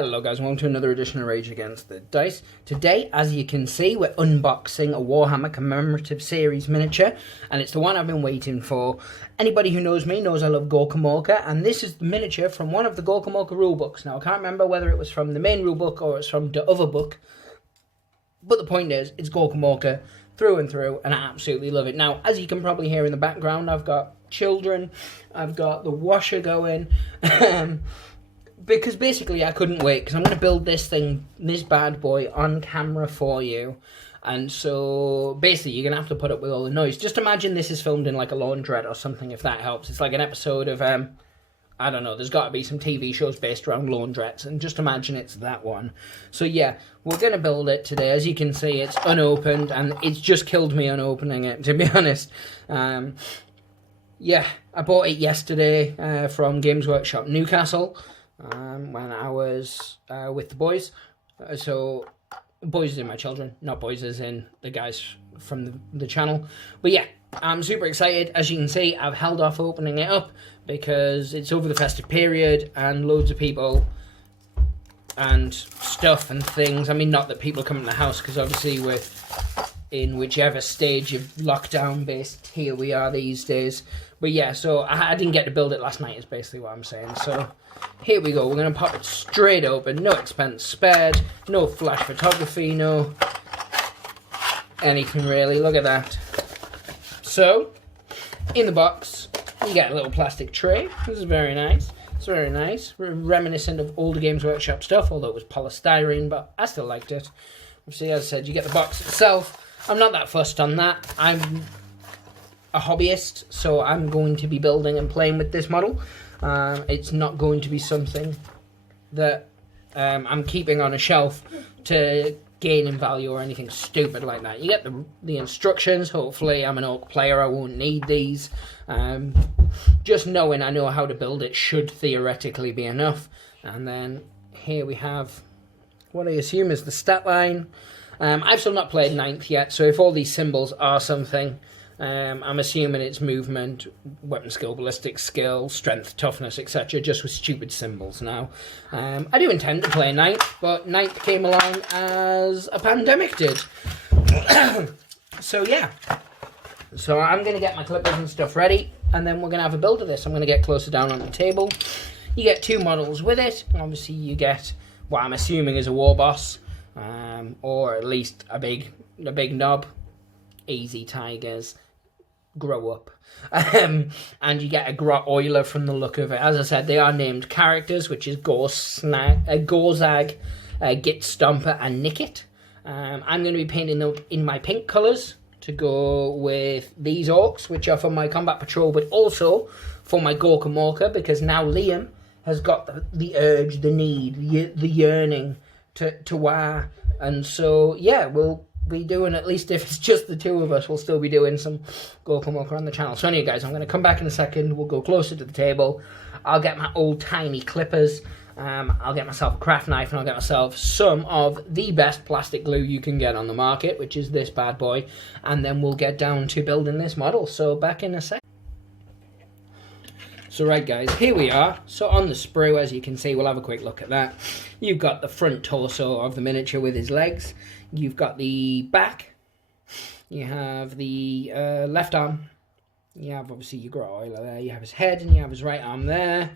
Hello guys, welcome to another edition of Rage Against the Dice. Today, as you can see, we're unboxing a Warhammer Commemorative Series miniature, and it's the one I've been waiting for. Anybody who knows me knows I love GorkaMorka, and this is the miniature from one of the GorkaMorka rulebooks. Now, I can't remember whether it was from the main rulebook or it's from the other book, but the point is, it's GorkaMorka through and through, and I absolutely love it. Now, as you can probably hear in the background, I've got children, I've got the washer going, because basically I couldn't wait, because I'm going to build this bad boy on camera for you. And so basically you're going to have to put up with all the noise. Just imagine this is filmed in like a laundrette or something, if that helps. It's like an episode of, I don't know, there's got to be some TV shows based around laundrettes, and just imagine it's that one. So yeah, we're going to build it today. As you can see, it's unopened, and it's just killed me on opening it, to be honest. Yeah, I bought it yesterday from Games Workshop Newcastle. When I was with the boys. So, boys as in my children, not boys as in the guys from the channel. But yeah, I'm super excited. As you can see, I've held off opening it up because it's over the festive period and loads of people and stuff and things. I mean, not that people come in the house, because obviously we're in whichever stage of lockdown based here we are these days. But yeah, so I didn't get to build it last night is basically what I'm saying. So here we go. We're going to pop it straight open. No expense spared. No flash photography. No anything really. Look at that. So, in the box, you get a little plastic tray. This is very nice. It's very nice. Reminiscent of older Games Workshop stuff, although it was polystyrene, but I still liked it. Obviously, as I said, you get the box itself. I'm not that fussed on that. I'm a hobbyist, so I'm going to be building and playing with this model. It's not going to be something that I'm keeping on a shelf to gain in value or anything stupid like that. You get the instructions. Hopefully, I'm an orc player. I won't need these. Just knowing I know how to build it should theoretically be enough. And then here we have what I assume is the stat line. I've still not played 9th yet, so if all these symbols are something, I'm assuming it's movement, weapon skill, ballistic skill, strength, toughness, etc. Just with stupid symbols now. I do intend to play 9th, but 9th came along as a pandemic did. So yeah. So I'm going to get my clippers and stuff ready, and then we're going to have a build of this. I'm going to get closer down on the table. You get 2 models with it. Obviously you get what I'm assuming is a war boss, or at least a big knob. Easy tigers. Grow up. And you get a Grot Oiler from the look of it. As I said, they are named characters, which is Gorzag Gitstompa and andNikkit. I'm going to be painting them in my pink colours to go with these orcs, which are for my combat patrol, but also for my GorkaMorka, because now Liam has got the urge, the need, the yearning to war. And so, yeah, we'll be doing, at least if it's just the 2 of us, we'll still be doing some GorkaMorka on the channel. So anyway guys, I'm going to come back in a second. We'll go closer to the table. I'll get my old tiny clippers. I'll get myself a craft knife, and I'll get myself some of the best plastic glue you can get on the market, which is this bad boy. And then we'll get down to building this model. So back in a sec. So right guys, here we are. So on the sprue, as you can see, we'll have a quick look at that. You've got the front torso of the miniature with his legs. You've got the back. You have the left arm. You have obviously your Grot Oiler there. You have his head, and you have his right arm there.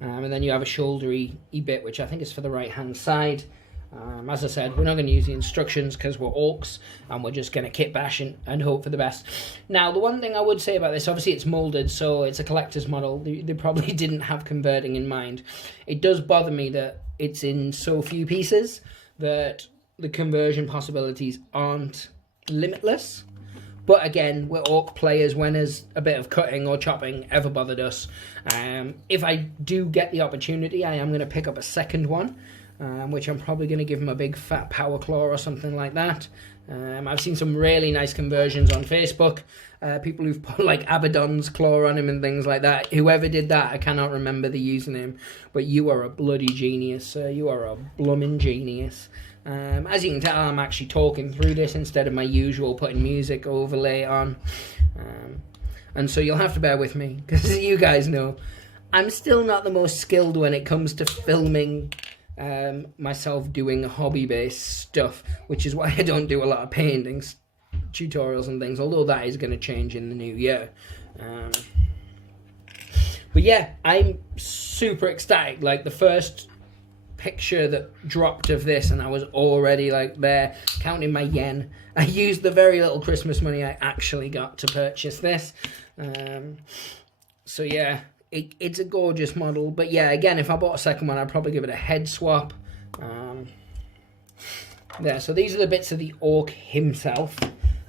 And then you have a shouldery bit, which I think is for the right hand side. As I said, we're not going to use the instructions because we're orcs, and we're just going to kit bash and hope for the best. Now, the one thing I would say about this, obviously it's moulded, so it's a collector's model. They probably didn't have converting in mind. It does bother me that it's in so few pieces that the conversion possibilities aren't limitless. But again, we're orc players. When has a bit of cutting or chopping ever bothered us? If I do get the opportunity, I am going to pick up a second one. Which I'm probably going to give him a big fat power claw or something like that. I've seen some really nice conversions on Facebook. People who've put like Abaddon's claw on him and things like that. Whoever did that, I cannot remember the username. But you are a bloody genius, sir. You are a blooming genius. As you can tell, I'm actually talking through this instead of my usual putting music overlay on. And so you'll have to bear with me, because you guys know, I'm still not the most skilled when it comes to filming myself doing hobby-based stuff, which is why I don't do a lot of painting tutorials and things, although that is going to change in the new year. But yeah, I'm super ecstatic. Like, the first picture that dropped of this, and I was already like there counting my yen. I used the very little Christmas money I actually got to purchase this. So yeah, it's a gorgeous model. But yeah, again, if I bought a second one, I'd probably give it a head swap. There, so these are the bits of the orc himself.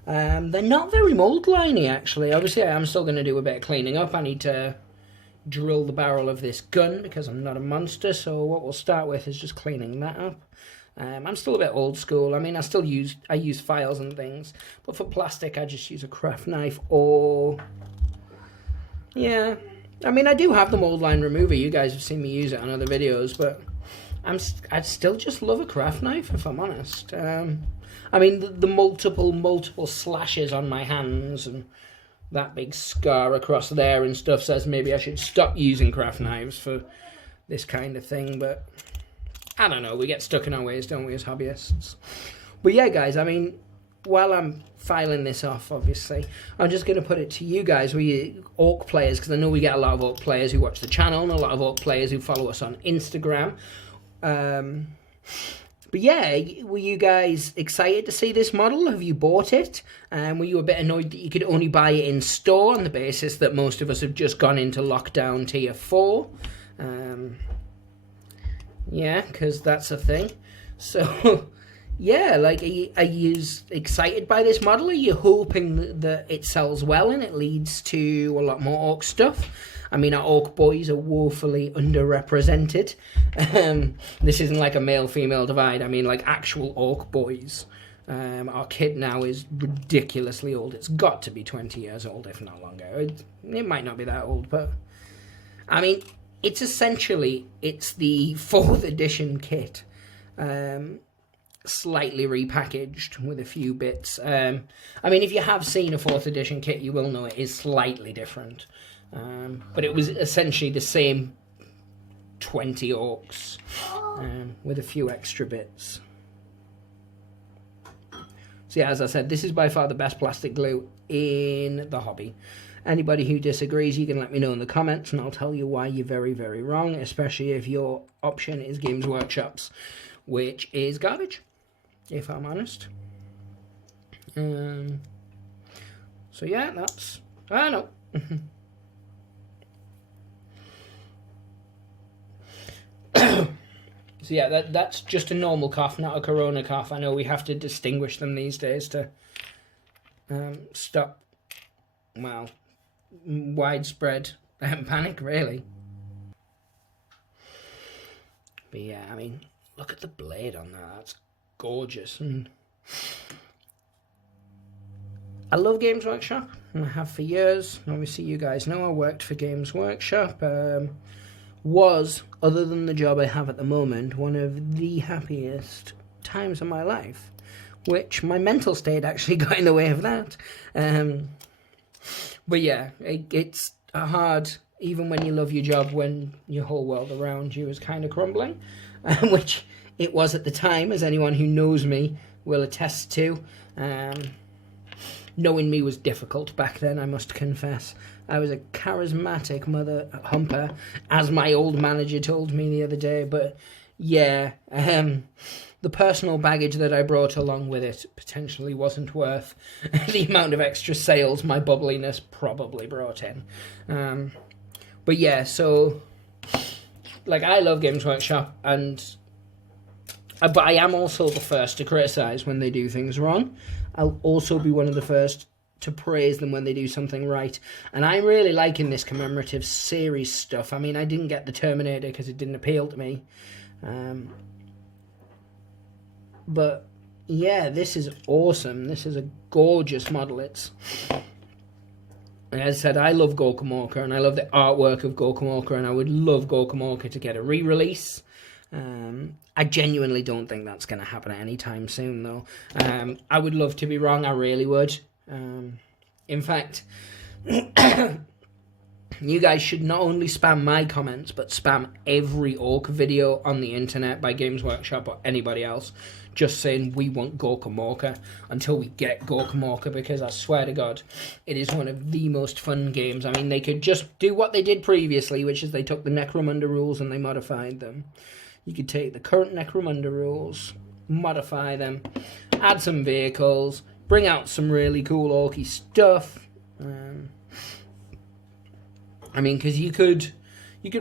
They're not very mold liney, actually. Obviously, I am still going to do a bit of cleaning up. I need to drill the barrel of this gun because I'm not a monster. So what we'll start with is just cleaning that up. I'm still a bit old school. I mean, I use files and things, but for plastic, I just use a craft knife or, yeah. I mean, I do have the mold line remover. You guys have seen me use it on other videos, but I'd still just love a craft knife, if I'm honest. I mean, the multiple slashes on my hands and that big scar across there and stuff says maybe I should stop using craft knives for this kind of thing, but I don't know, we get stuck in our ways, don't we, as hobbyists? But yeah, guys, I mean, while I'm filing this off, obviously, I'm just going to put it to you guys, we orc players, because I know we get a lot of orc players who watch the channel and a lot of orc players who follow us on Instagram. But yeah, were you guys excited to see this model? Have you bought it? Were you a bit annoyed that you could only buy it in store on the basis that most of us have just gone into lockdown tier 4? Yeah, because that's a thing. So, yeah, like, are you excited by this model? Are you hoping that it sells well and it leads to a lot more orc stuff? I mean, our orc boys are woefully underrepresented. This isn't like a male-female divide. I mean, like, actual orc boys. Our kid now is ridiculously old. It's got to be 20 years old, if not longer. It might not be that old, but I mean, it's essentially, it's the 4th edition kit, slightly repackaged with a few bits. I mean, if you have seen a 4th edition kit, you will know it is slightly different. But it was essentially the same 20 orcs with a few extra bits. So yeah, as I said, this is by far the best plastic glue in the hobby. Anybody who disagrees, you can let me know in the comments and I'll tell you why you're very, very wrong, especially if your option is Games Workshop's, which is garbage, if I'm honest. So yeah, that's... I know. So yeah, that's just a normal cough, not a corona cough. I know we have to distinguish them these days to stop, well, widespread panic, really. But yeah, I mean, look at the blade on that. That's gorgeous. And I love Games Workshop, and I have for years. Obviously, you guys know I worked for Games Workshop. Was, other than the job I have at the moment, one of the happiest times of my life, which my mental state actually got in the way of that. But yeah, it's hard, even when you love your job, when your whole world around you is kind of crumbling, which it was at the time, as anyone who knows me will attest to. Knowing me was difficult back then, I must confess. I was a charismatic mother humper, as my old manager told me the other day. But yeah, the personal baggage that I brought along with it potentially wasn't worth the amount of extra sales my bubbliness probably brought in. But yeah, so, like, I love Games Workshop, but I am also the first to criticise when they do things wrong. I'll also be one of the first to praise them when they do something right. And I'm really liking this commemorative series stuff. I mean, I didn't get the Terminator because it didn't appeal to me. But yeah, this is awesome. This is a gorgeous model. It's, as I said, I love GorkaMorka and I love the artwork of GorkaMorka, and I would love GorkaMorka to get a re-release. I genuinely don't think that's going to happen at any time soon, though. I would love to be wrong. I really would. In fact, you guys should not only spam my comments, but spam every orc video on the internet by Games Workshop or anybody else, just saying we want GorkaMorka until we get GorkaMorka, because I swear to God, it is one of the most fun games. I mean, they could just do what they did previously, which is they took the Necromunda rules and they modified them. You could take the current Necromunda rules, modify them, add some vehicles, bring out some really cool orky stuff. I mean, because you could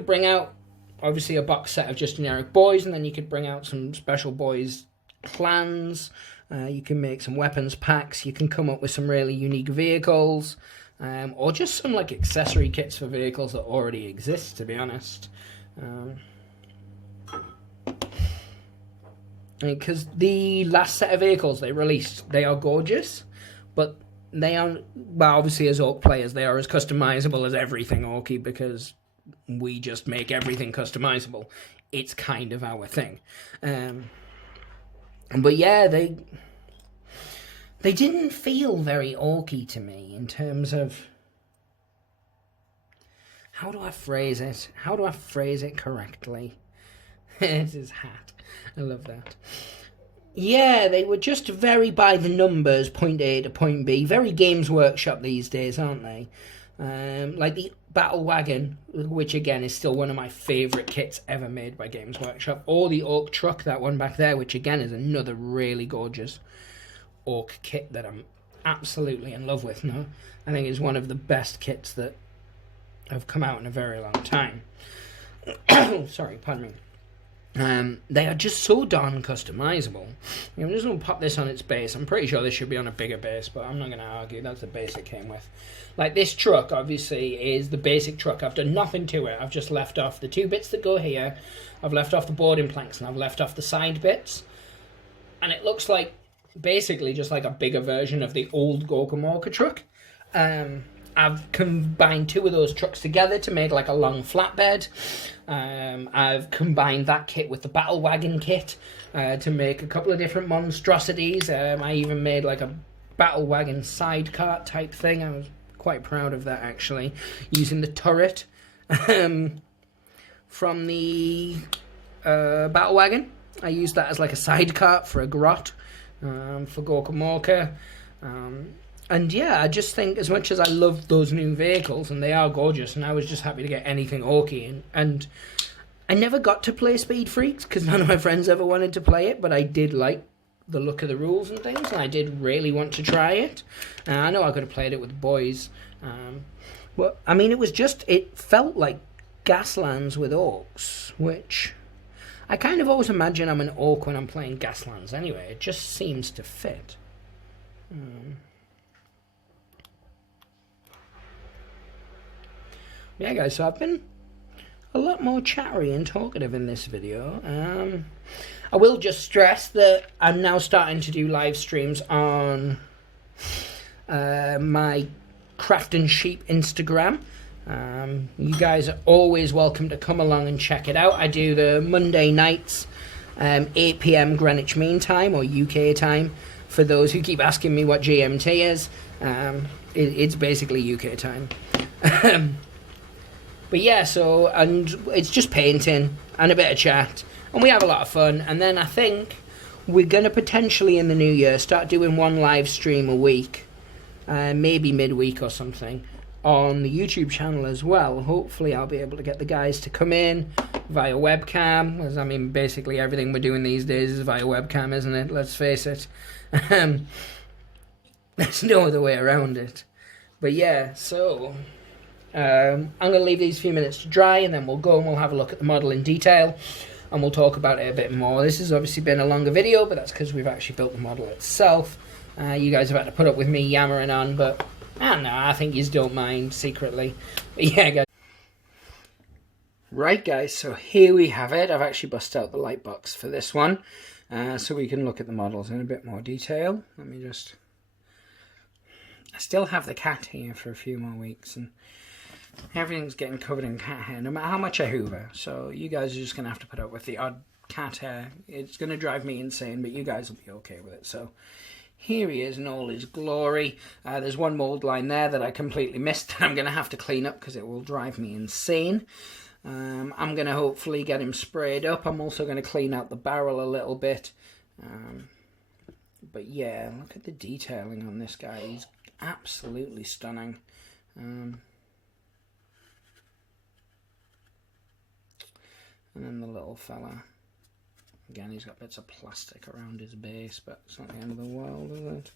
bring out, obviously, a box set of just generic boys, and then you could bring out some special boys clans. You can make some weapons packs. You can come up with some really unique vehicles, or just some like accessory kits for vehicles that already exist, to be honest. Because the last set of vehicles they released, they are gorgeous, but they are, well, obviously as orc players, they are as customizable as everything orky, because we just make everything customizable. It's kind of our thing. But yeah, they didn't feel very orky to me in terms of, how do I phrase it? How do I phrase it correctly? It's his hat. I love that. Yeah, they were just very by the numbers, point A to point B. Very Games Workshop these days, aren't they? Like the Battle Wagon, which again is still one of my favourite kits ever made by Games Workshop. Or the Orc Truck, that one back there, which again is another really gorgeous orc kit that I'm absolutely in love with now. I think it's one of the best kits that have come out in a very long time. Sorry, pardon me. They are just so darn customizable. I'm just going to pop this on its base. I'm pretty sure this should be on a bigger base, but I'm not going to argue. That's the base it came with. Like, this truck, obviously, is the basic truck. I've done nothing to it. I've just left off the 2 bits that go here. I've left off the boarding planks, and I've left off the side bits. And it looks like, basically, just like a bigger version of the old GorkaMorka truck. I've combined 2 of those trucks together to make like a long flatbed. I've combined that kit with the Battle Wagon kit to make a couple of different monstrosities. I even made like a Battle Wagon side cart type thing. I was quite proud of that, actually, using the turret from the Battle Wagon. I used that as like a side cart for a grot for GorkaMorka. And yeah, I just think, as much as I love those new vehicles, and they are gorgeous, and I was just happy to get anything orky, and I never got to play Speed Freaks, because none of my friends ever wanted to play it, but I did like the look of the rules and things, and I did really want to try it. I know I could have played it with boys, but, I mean, it felt like Gaslands with orcs, which I kind of always imagine I'm an orc when I'm playing Gaslands anyway. It just seems to fit. Yeah, guys, so I've been a lot more chattery and talkative in this video. I will just stress that I'm now starting to do live streams on my Craft and Sheep Instagram. You guys are always welcome to come along and check it out. I do the Monday nights, 8 PM Greenwich Mean Time, or UK time, for those who keep asking me what GMT is. It's basically UK time. But yeah, and it's just painting and a bit of chat, and we have a lot of fun. And then I think we're going to potentially in the new year start doing 1 live stream a week, maybe midweek or something, on the YouTube channel as well. Hopefully I'll be able to get the guys to come in via webcam, as I mean, basically everything we're doing these days is via webcam, isn't it? Let's face it. There's no other way around it. But yeah, so I'm going to leave these few minutes to dry, and then we'll go and we'll have a look at the model in detail, and we'll talk about it a bit more. This has obviously been a longer video, but that's because we've actually built the model itself. You guys have had to put up with me yammering on, but I don't know, I think you don't mind secretly. But yeah, guys. Right, guys, so here we have it. I've actually busted out the light box for this one, so we can look at the models in a bit more detail. Let me just... I still have the cat here for a few more weeks, and everything's getting covered in cat hair, no matter how much I hoover. So you guys are just going to have to put up with the odd cat hair. It's going to drive me insane, but you guys will be okay with it. So here he is in all his glory. There's one mould line there that I completely missed that I'm going to have to clean up because it will drive me insane. I'm going to hopefully get him sprayed up. I'm also going to clean out the barrel a little bit. But yeah, look at the detailing on this guy. He's absolutely stunning. And then the little fella. Again, he's got bits of plastic around his base, but it's not the end of the world, is it?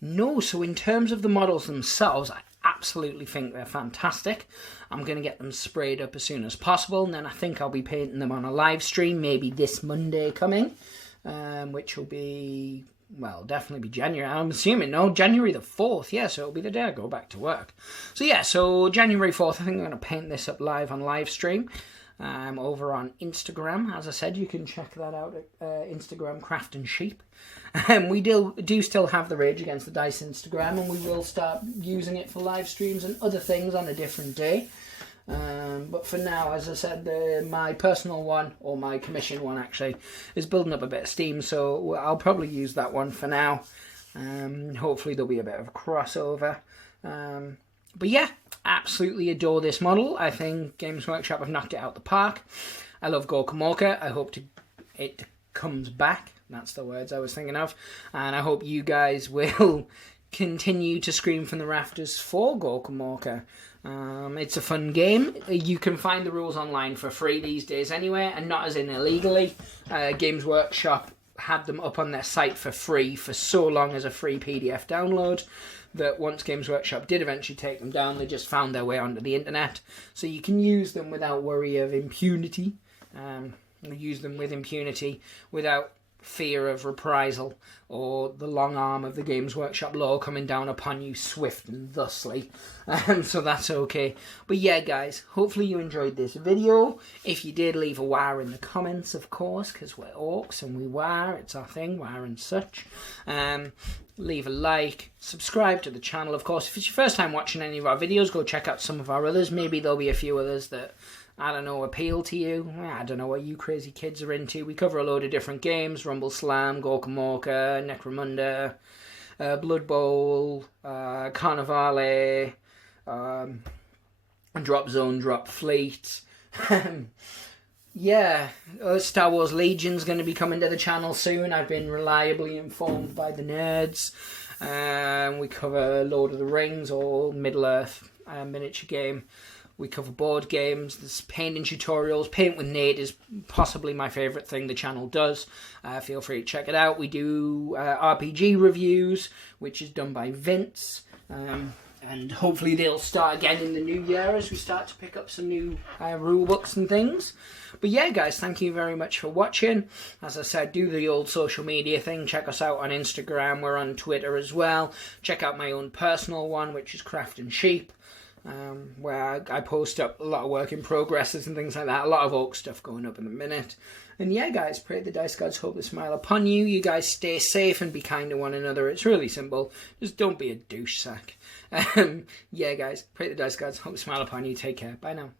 No, so in terms of the models themselves, I absolutely think they're fantastic. I'm going to get them sprayed up as soon as possible, and then I think I'll be painting them on a live stream, maybe this Monday coming, which will be, well, definitely be January. I'm assuming, no, January the 4th, yeah, so it'll be the day I go back to work. So yeah, so January 4th, I think I'm going to paint this up live on live stream. Over on Instagram. As I said, you can check that out at Instagram Craft and Sheep. We do still have the Rage Against the Dice Instagram, and we will start using it for live streams and other things on a different day. But for now, as I said, my personal one, or my commission one actually, is building up a bit of steam, so I'll probably use that one for now. Hopefully there'll be a bit of a crossover. But yeah, absolutely adore this model. I think Games Workshop have knocked it out the park. I love GorkaMorka. I hope it comes back. That's the words I was thinking of. And I hope you guys will continue to scream from the rafters for GorkaMorka. It's a fun game. You can find the rules online for free these days anyway, and not as in illegally. Games Workshop had them up on their site for free for so long as a free PDF download, that once Games Workshop did eventually take them down, they just found their way onto the internet. So you can use them without worry of impunity. Use them with impunity without fear of reprisal or the long arm of the Games Workshop law coming down upon you swift and thusly. So that's okay. But yeah, guys, hopefully you enjoyed this video. If you did, leave a wire in the comments, of course, because we're orcs and we wire. It's our thing, wire and such. Leave a like, subscribe to the channel, of course. If it's your first time watching any of our videos, go check out some of our others. Maybe there'll be a few others that, I don't know, appeal to you. I don't know what you crazy kids are into. We cover a load of different games: Rumble Slam, GorkaMorka, Necromunda, Blood Bowl, Carnivale, Drop Zone, Drop Fleet. Yeah, Star Wars Legion's going to be coming to the channel soon. I've been reliably informed by the nerds. We cover Lord of the Rings or Middle-earth miniature game. We cover board games. There's painting tutorials. Paint with Nate is possibly my favourite thing the channel does. Feel free to check it out. We do RPG reviews, which is done by Vince. And hopefully they'll start again in the new year as we start to pick up some new rule books and things. But yeah, guys, thank you very much for watching. As I said, do the old social media thing. Check us out on Instagram. We're on Twitter as well. Check out my own personal one, which is Craft and Sheep, where I post up a lot of work in progresses and things like that. A lot of Oak stuff going up in a minute. And yeah, guys, pray the dice gods hope to smile upon you. You guys stay safe and be kind to one another. It's really simple. Just don't be a douche sack. Yeah, guys, pray the dice gods hope to smile upon you. Take care. Bye now.